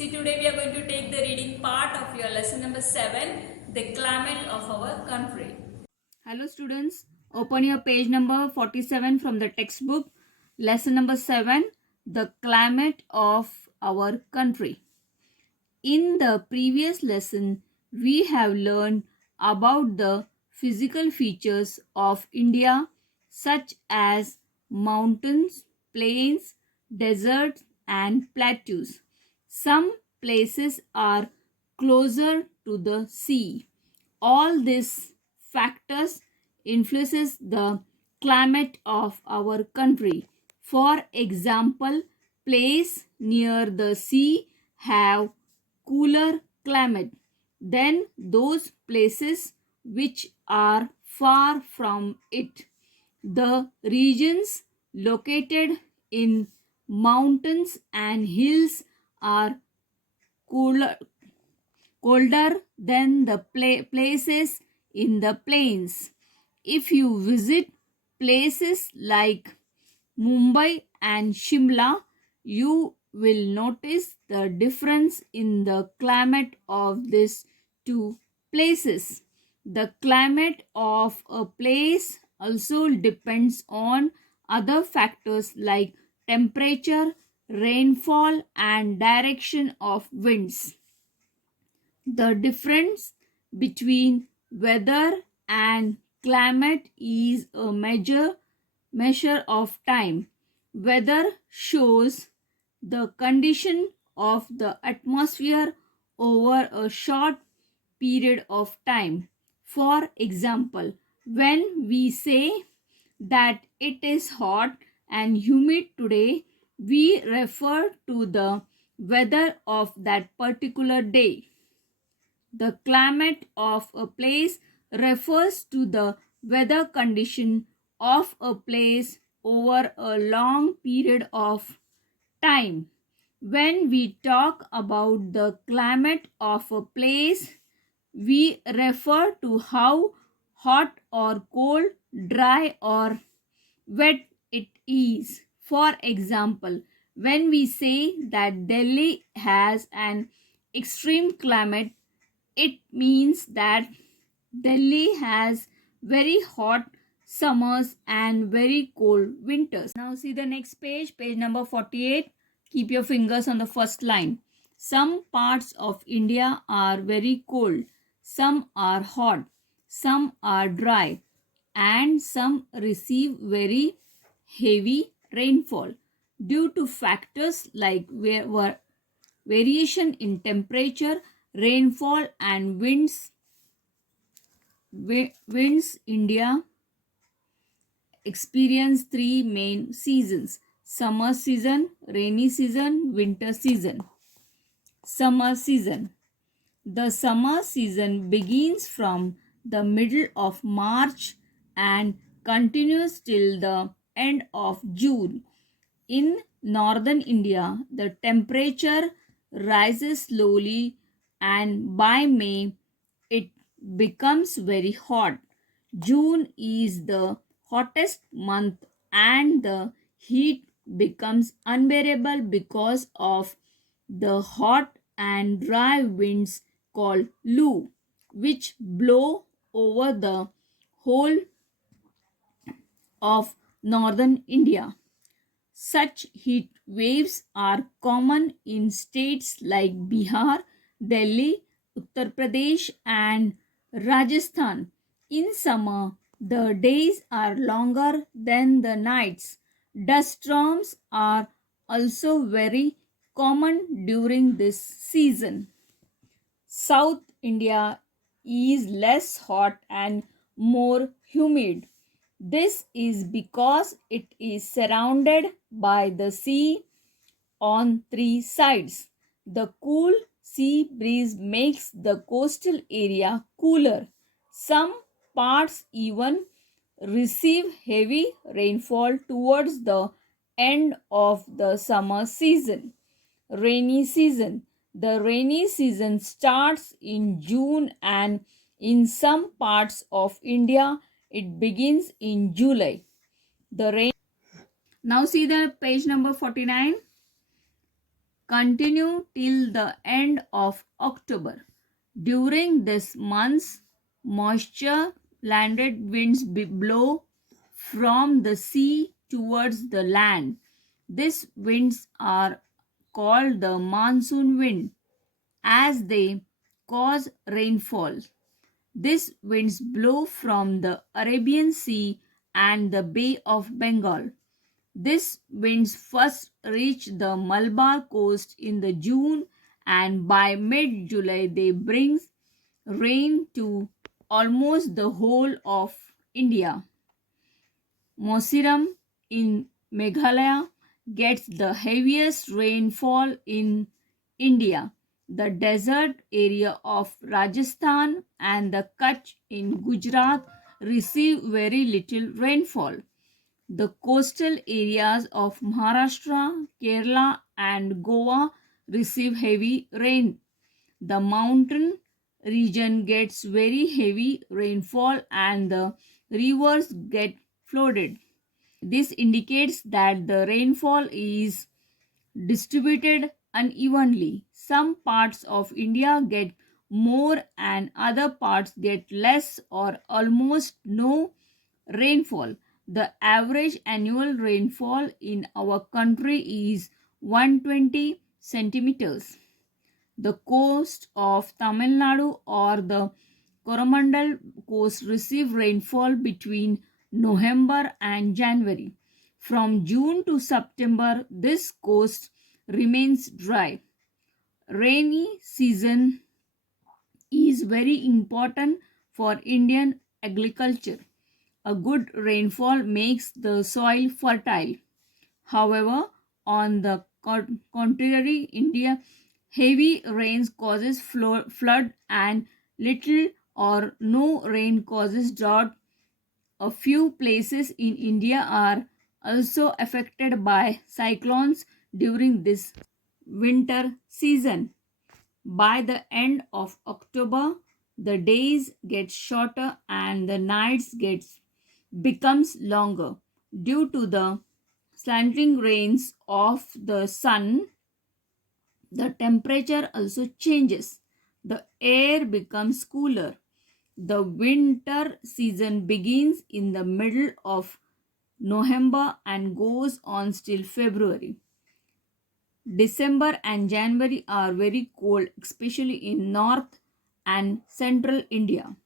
See, today we are going to take the reading part of your lesson number 7, the climate of our country. Hello students, open your page number 47 from the textbook, lesson number 7, the climate of our country. In the previous lesson, we have learned about the physical features of India such as mountains, plains, deserts and plateaus. Some places are closer to the sea. All these factors influences the climate of our country. For example, places near the sea have cooler climate than those places which are far from it. The regions located in mountains and hills are cooler, colder than the places in the plains. If you visit places like Mumbai and Shimla, you will notice the difference in the climate of these two places. The climate of a place also depends on other factors like temperature, rainfall, and direction of winds. The difference between weather and climate is a measure of time. Weather shows the condition of the atmosphere over a short period of time. For example, when we say that it is hot and humid today, we refer to the weather of that particular day. The climate of a place refers to the weather condition of a place over a long period of time. When we talk about the climate of a place, we refer to how hot or cold, dry or wet it is. For example, when we say that Delhi has an extreme climate, it means that Delhi has very hot summers and very cold winters. Now see the next page, page number 48. Keep your fingers on the first line. Some parts of India are very cold, some are hot, some are dry, and some receive very heavy rainfall due to factors like variation in temperature, rainfall and winds. India experience three main seasons: summer season, rainy season, winter season. Summer season. The summer season begins from the middle of March and continues till the end of June. In northern India, the temperature rises slowly and by May it becomes very hot. June is the hottest month and the heat becomes unbearable because of the hot and dry winds called Lu, which blow over the whole of northern India. Such heat waves are common in states like Bihar, Delhi, Uttar Pradesh, and Rajasthan. In summer, the days are longer than the nights. Dust storms are also very common during this season. South India is less hot and more humid. This is because it is surrounded by the sea on three sides. The cool sea breeze makes the coastal area cooler. Some parts even receive heavy rainfall towards the end of the summer season. Rainy season. The rainy season starts in June and in some parts of India it begins in July. The rain. Now see the page number 49. continue till the end of October. During this month, moisture landed winds blow from the sea towards the land. These winds are called the monsoon wind as they cause rainfall. These winds blow from the Arabian Sea and the Bay of Bengal. These winds first reach the Malabar coast in the June, and by mid-July they bring rain to almost the whole of India. Mosiram in Meghalaya gets the heaviest rainfall in India. The desert area of Rajasthan and the Kutch in Gujarat receive very little rainfall. The coastal areas of Maharashtra, Kerala, and Goa receive heavy rain. The mountain region gets very heavy rainfall and the rivers get flooded. This indicates that the rainfall is distributed unevenly. Some parts of India get more and other parts get less or almost no rainfall. The average annual rainfall in our country is 120 centimeters. The coast of Tamil Nadu or the Coromandel coast receive rainfall between November and January. From June to September, this coast remains dry. Rainy season is very important for Indian agriculture. A good rainfall makes the soil fertile. However, on the contrary, India heavy rains causes flood and little or no rain causes drought. A few places in India are also affected by cyclones during this winter season. By the end of October, the days get shorter and the nights becomes longer due to the slanting rays of the sun. The temperature also changes. The air becomes cooler. The winter season begins in the middle of November and goes on till February. December and January are very cold, especially in north and central India.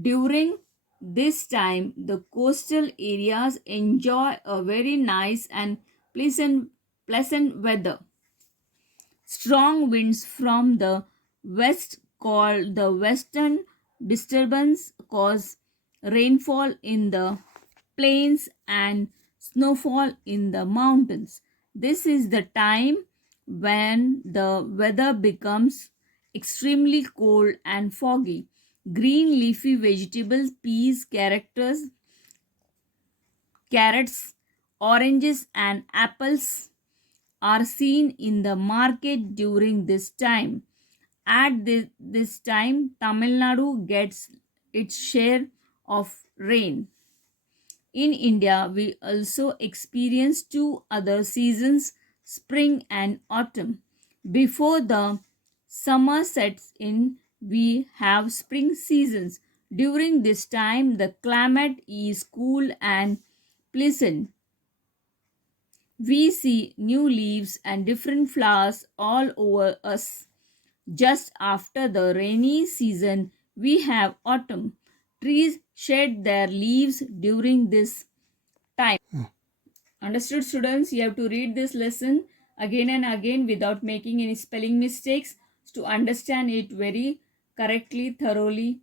During this time, the coastal areas enjoy a very nice and pleasant weather. Strong winds from the west, called the western disturbance, cause rainfall in the plains and snowfall in the mountains. This is the time when the weather becomes extremely cold and foggy. Green leafy vegetables, peas, carrots, oranges, and apples are seen in the market during this time. At this time, Tamil Nadu gets its share of rain. In India, we also experience two other seasons, spring and autumn. Before the summer sets in, we have spring seasons. During this time, the climate is cool and pleasant. We see new leaves and different flowers all over us. Just after the rainy season, we have autumn. Trees shed their leaves during this time. Understood, students? You have to read this lesson again and again without making any spelling mistakes to understand it very correctly, thoroughly.